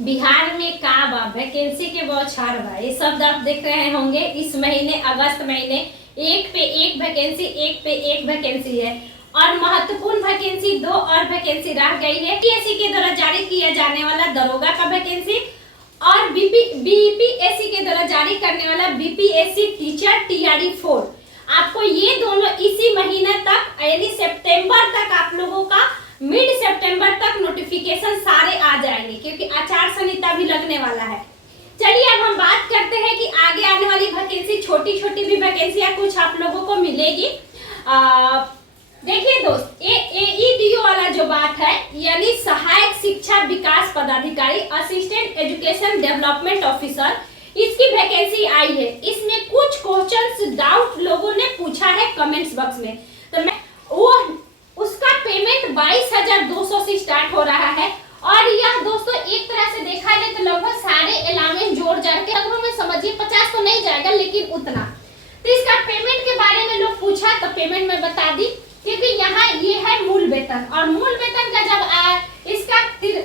बिहार में का बा वैकेंसी के बौछार बा। ये शब्द आप देख रहे होंगे। इस महीने अगस्त महीने एक पे एक वैकेंसी है और महत्वपूर्ण वैकेंसी 2 और वैकेंसी रह गई है। बीपीएससी के द्वारा जारी किया जाने वाला दरोगा का वैकेंसी और बीपीएससी के द्वारा जारी करने वाला बीपीएससी टीचर टीआरई 4। आपको ये दोनों इसी महीने तक यानी सितंबर तक आप लोगों का मिड सितंबर तक नोटिफिकेशन सारे आ जाएंगे, क्योंकि आचार संहिता भी लगने वाला है। चलिए अब हम बात करते हैं कि आगे आने वाली वैकेंसी, छोटी छोटी भी वैकेंसियां कुछ आप लोगों को मिलेगी। देखिए दोस्त, एईडीओ वाला जो बात है यानी सहायक शिक्षा विकास पदाधिकारी, असिस्टेंट एजुकेशन डेवलपमेंट ऑफिसर, इसकी वैकेंसी आई है। इसमें कुछ क्वेश्चंस डाउट लोगों ने पूछा है कमेंट्स बॉक्स में, तो मैं वो उसका पेमेंट 22,200 से स्टार्ट हो रहा है। और यह दोस्तों एक तरह से देखा जाए तो लगभग सारे अलाउंस जोड़ जाड़ के लगभग में समझिए 50 तो नहीं जाएगा, लेकिन उतना। तो इसका पेमेंट के बारे में लोग पूछा तो पेमेंट में बता दी, क्योंकि यहाँ ये है मूल वेतन, और मूल वेतन का जब इसका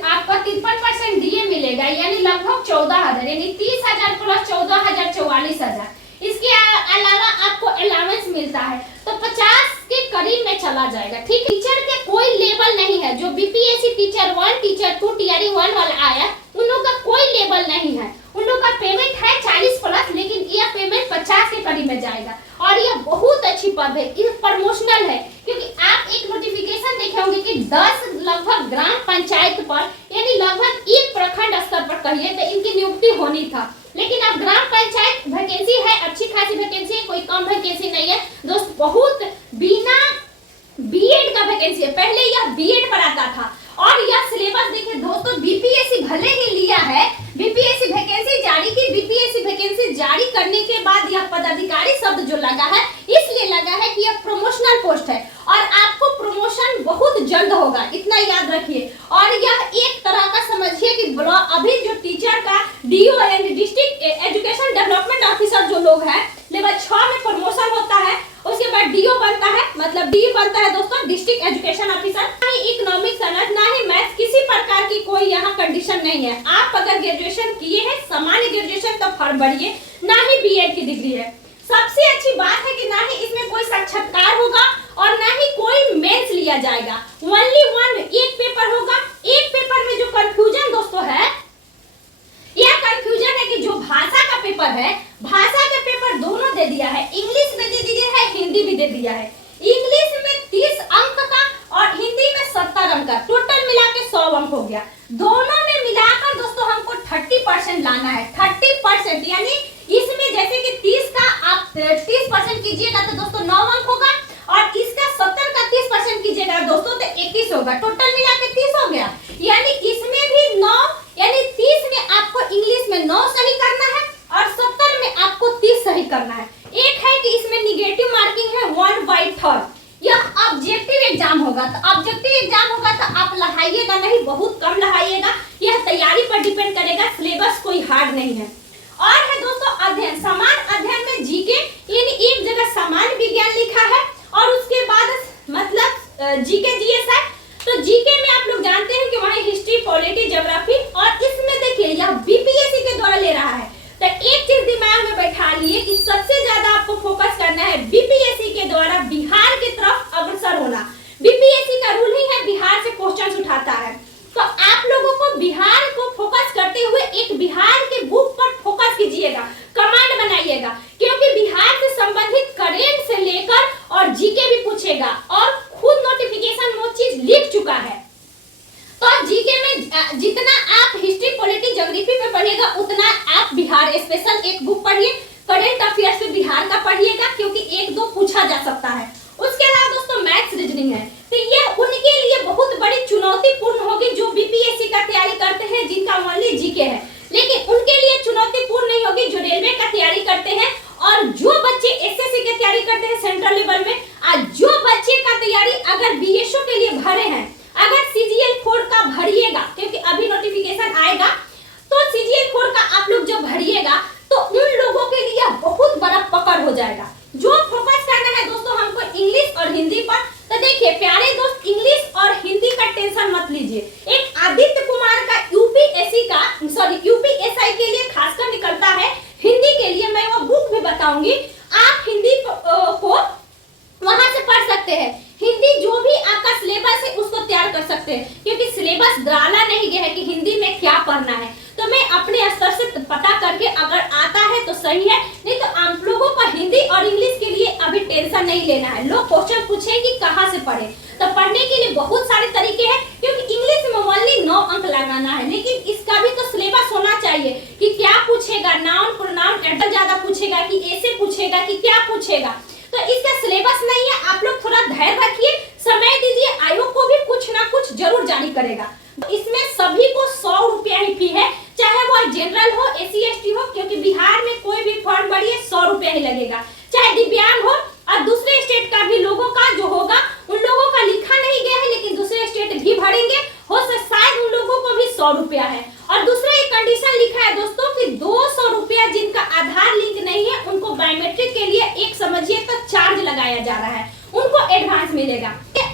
आपका 53% डीए मिलेगा, यानी लगभग 14,000, यानी 30,000 प्लस 14,000 44,000। इसके अलावा आपको अलाउंस मिलता है तो 50 के करीब में चला जाएगा। ठीक, टीचर के कोई लेवल नहीं है। जो बीपीएससी टीचर 1, टीचर 2, टीआरई 1 वाला आया, उन लोग का कोई लेवल नहीं है। उन लोग का पेमेंट है 40 प्लस, लेकिन यह पेमेंट 50 के करीब में जाएगा। और यह बहुत अच्छी पद है, ये प्रमोशनल है, क्योंकि आप एक नोटिफिकेशन देखे होंगे कि 10 लगभग ग्राम पंचायत पर यानी लगभग एक प्रखंड स्तर पर कहिए तो इनकी नियुक्ति होनी था, लेकिन अब ग्राम पंचायत वैकेंसी है, अच्छी खासी वैकेंसी है, कोई कम वैकेंसी नहीं है दोस्त। बहुत बिना बीएड का वैकेंसी है। पहले यह बीएड पर आता था और यह सिलेबस देखिए दोस्तों, बीपीएससी भले ही लिया है, बीपीएससी वैकेंसी जारी की, बीपीएससी वैकेंसी जारी करने के बाद यह पदाधिकारी शब्द जो लगा है, इसलिए लगा है कि यह प्रमोशनल पोस्ट है और आपको प्रमोशन बहुत जल्द होगा, इतना याद रखिए। और यह एक तरह का समझिए कि अभी जो टीचर का डीओ यानी डिस्ट्रिक्ट एजुकेशन डेवलपमेंट ऑफिसर जो लोग हैं, लेवल 6 में प्रमोशन होता है, उसके बाद डीओ बनता है, मतलब डी बनता है दोस्तों, डिस्ट्रिक्ट एजुकेशन ऑफिसर। ना ही इकोनॉमिक्स अनर्थ, ना ही मैथ, किसी प्रकार की कोई यहाँ कंडीशन नहीं है। आप अगर ग्रेजुएशन किए हैं, सामान्य ग्रेजुएशन तो फॉर्म भरिए, ना ही बीएड की डिग्री है। सबसे अच्छी बात है कि ना ही इसमें कोई साक्षात्कार होगा और ना ही कोई मेंस लिया जाएगा। ओनली वन, एक पेपर होगा। एक पेपर में जो कंफ्यूजन दोस्तों है, यह कंफ्यूजन है कि जो भाषा का पेपर है, भाषा के पेपर दोनों दे दिया है, इंग्लिश में दे दिया है, हिंदी भी दे दिया है। इंग्लिश में 30 अंक का और हिंदी में 70 अंक का, टोटल मिला के 100 अंक हो गया। दोनों में मिलाकर दोस्तों हमको 30% लाना है, 30%, यानी इसमें जैसे कि 30 का आप 30% कीजिएगा तो दोस्तों 9 अंक होगा, और इसका 70 का 30% कीजिएगा दोस्तों तो 21 होगा, टोटल मिला के 30 हो गया। यानी इसमें भी 9, यानी 30 में आपको इंग्लिश में 9 सही करना है और 70 में आपको 30 सही करना है। एक है कि इसमें निगेटिव मार्किंग है 1/3। यह ऑब्जेक्टिव एग्जाम होगा, तो ऑब्जेक्टिव एग्जाम होगा तो आप लहाइएगा नहीं, बहुत कम लहाइएगा, यह तैयारी पर डिपेंड करेगा, सिलेबस कोई हार्ड नहीं है। और है दोस्तों अध्ययन, समान अध्ययन में जीके, यानी एक जगह सामान्य विज्ञान लिखा है और उसके बाद मतलब जीके जीएस है। तो जीके में आप लोग जानते हैं कि वहाँ हिस्ट्री, पॉलिटी, ज्योग्राफी, और इसमें देखिए यह बीपीएससी के द्वारा ले रहा है। तो एक चीज दिमाग में बैठा लिए कि सबसे ज्यादा आपको फोकस करना है बीपीएससी के द्वारा बिहार की तरफ अग्रसर होना। बीपीएससी का रूल ही है बिहार से क्वेश्चन उठाता है, तो आप लोगों को बिहार को फोकस करते हुए एक बिहार के बुक पर फोकस कीजिएगा, कमांड बनाइएगा, क्योंकि बिहार से संबंधित करेंट से लेकर और जीके भी पूछेगा, और खुद नोटिफिकेशन वो चीज लिख चुका है। तो जीके में जितना आप हिस्ट्री, पॉलिटी, ज्योग्राफी में पढ़िएगा, उतना आप बिहार स्पेशल एक बुक पढ़िए, करेंट अफेयर्स में बिहार का पढ़िएगा, क्योंकि 1-2 पूछा जा सकता है। उसके अलावा दोस्तों मैथ्स, रीजनिंग है, तो यह उनके लिए बहुत बड़ी चुनौतीपूर्ण होगी जो बीपीएससी का तैयारी करते हैं, जिनका ओनली जीके है। लेकिन उनके लिए चुनौतीपूर्ण नहीं होगी जो रेलवे का तैयारी करते हैं, और जो बच्चे एसएससी की तैयारी करते हैं सेंट्रल लेवल में, और जो बच्चे का तैयारी अगर बीएसओ के लिए भरे हैं, अगर सीजीएल 4 का भरिएगा, क्योंकि अभी नोटिफिकेशन आएगा, तो सीजीएल 4 का आप लोग जब भरिएगा तो उन लोगों के लिए बहुत बड़ा पकड़ हो जाएगा। जो फोकस करना है दोस्तों हमको इंग्लिश और हिंदी पर। तो देखिए प्यारे दोस्त, इंग्लिश और हिंदी का टेंशन मत लीजिए। एक आदित्य कुमार का यूपीएससी का सॉरी यूपीएसआई के लिए खासकर निकलता है। हिंदी के लिए मैं वो बुक भी बताऊंगी, आप हिंदी को वहां से पढ़ सकते हैं। हिंदी जो भी आपका सिलेबस है उसको तैयार कर सकते हैं, क्योंकि सिलेबस डाला नहीं गया है कि हिंदी में क्या पढ़ना है। तो मैं अपने स्तर से पता करके अगर आता है तो सही है, नहीं तो आप लोगों को हिंदी और इंग्लिश के लिए अभी टेंशन नहीं लेना है। लोग क्वेश्चन पूछे कि कहाँ से पढ़े, तो पढ़ने के लिए बहुत सारे तरीके हैं, क्योंकि इंग्लिश में ओनली 9 अंक लगाना है, लेकिन इसका भी तो सिलेबस होना चाहिए कि क्या पूछेगा, नाउन प्रोनाउन एडवर्ब ज्यादा पूछेगा कि ऐसे पूछेगा कि क्या पूछेगा। तो इसका सिलेबस नहीं है, आप लोग थोड़ा धैर्य रखिए, समय दीजिए, आयोग को भी कुछ ना कुछ जरूर जारी करेगा। इसमें सभी को 100 रुपया ही फी है, चाहे वो जनरल हो, एससी एसटी हो, क्योंकि बिहार में कोई भी फॉर्म भरिए 100 रुपया ही लगेगा। चाहे दिव्यांग हो और दूसरे स्टेट का भी लोगों का जो होगा, उन लोगों का लिखा नहीं गया है, लेकिन दूसरे स्टेट भी भरेंगे, हो शायद उन लोगों को भी 100 रुपया है। और दूसरा एक कंडीशन लिखा है दोस्तों कि 200 रुपया जिनका आधार लिंक नहीं है उनको बायोमेट्रिक के लिए एक समझिए तो चार्ज लगाया जा रहा है, उनको एडवांस मिलेगा।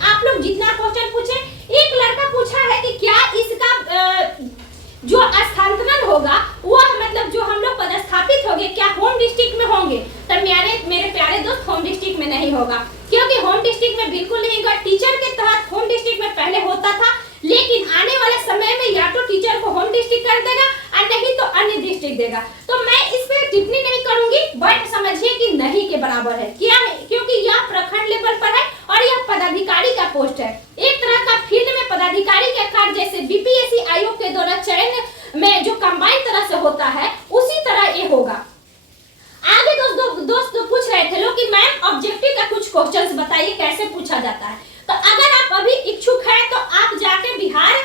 आप लोग जितना क्वेश्चन पूछे, एक लड़का पूछा है कि क्या इसका जो स्थानांतरण होगा वह मतलब जो हम लोग पदस्थापित होंगे क्या होम डिस्ट्रिक्ट में होंगे, तो मेरे प्यारे दोस्त होम डिस्ट्रिक्ट में नहीं होगा, क्योंकि होम डिस्ट्रिक्ट में बिल्कुल नहीं होगा। टीचर के तहत होम डिस्ट्रिक्ट में पहले होता था, लेकिन आने वाले समय में या तो टीचर को होम डिस्ट्रिक्ट कर देगा और नहीं तो अन्य डिस्ट्रिक्ट देगा। तो मैं इस पे टिप्पणी नहीं करूंगी, बट समझिए कि नहीं के बराबर है। क्या है? क्योंकि यह प्रखंड लेवल पर है और यह पदाधिकारी का पोस्ट है, एक तरह का फील्ड में पदाधिकारी के कार्य जैसे बीपीएससी आयोग के द्वारा चयन में जो कंबाइन तरह से होता है उसी तरह ये होगा। आगे दोस्त पूछ रहे थे लोग कि मैम ऑब्जेक्टिव का कुछ क्वेश्चंस बताइए कैसे पूछा जाता है। तो अगर आप अभी इच्छुक हैं तो आप जाके बिहार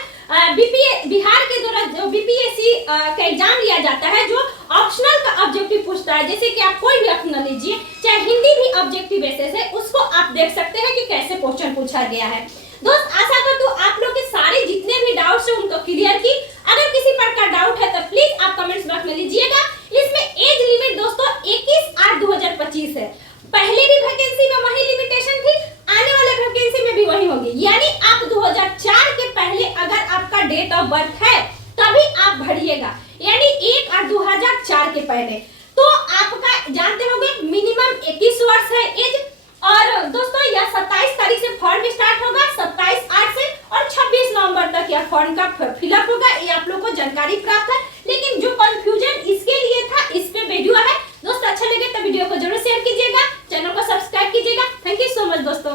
के द्वारा जो बीपीएससी का एग्जाम लिया जाता है, जो ऑप्शनल का ऑब्जेक्टिव पूछता है, जैसे कि आप कोई भी ऑप्शनल लीजिए, चाहे हिंदी भी ऑब्जेक्टिव बेसिस है, उसको आप देख सकते हैं कि कैसे क्वेश्चन पूछा गया है। दोस्त आशा करता हूं आप लोग के सारे जितने भी डाउट्स हैं उनको क्लियर की। अगर किसी प्रकार डाउट है तो प्लीज आप कमेंट्स बॉक्स में लीजिएगा। इसमें एज लिमिट दोस्तों 21/8/2025 है। पहले भी वैकेंसी में वही लिमिटेशन थी, आने वाले वैकेंसी में भी वही होगी, यानी आप 2004 के पहले अगर आपका डेट ऑफ बर्थ है तभी आप भरिएगा, यानी 1/8/2004 के पहले। तो आपका जानते होंगे मिनिमम 21 वर्ष है एज। और दोस्तों यह 27 तारीख से फॉर्म स्टार्ट होगा, 27/8 से, और 26 नवंबर तक यह फॉर्म का फिलअप होगा। ये आप लोग को जानकारी प्राप्त है, लेकिन जो कंफ्यूजन इसके लिए था इस पे वीडियो है। दोस्तों अच्छा लगे तो वीडियो को जरूर शेयर कीजिएगा, चैनल को सब्सक्राइब कीजिएगा। थैंक यू सो मच दोस्तों।